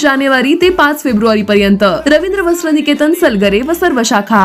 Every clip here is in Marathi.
जानेवारी ते पाच फेब्रुवारी पर्यंत रवींद्र वस्त्र निकेतन सलगरे व सर्व शाखा.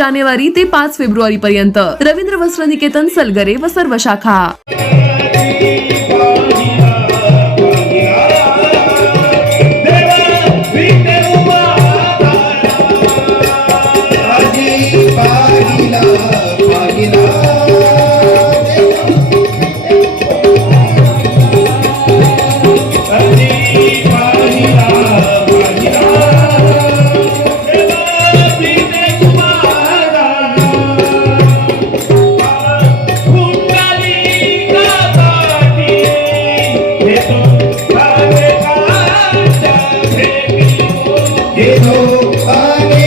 जानेवारी ते पाच फेब्रुवारी पर्यंत रवींद्र वस्त्र निकेतन सलगरे व सर्व शाखा. घेतो अनेकांच्या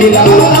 पाहिला.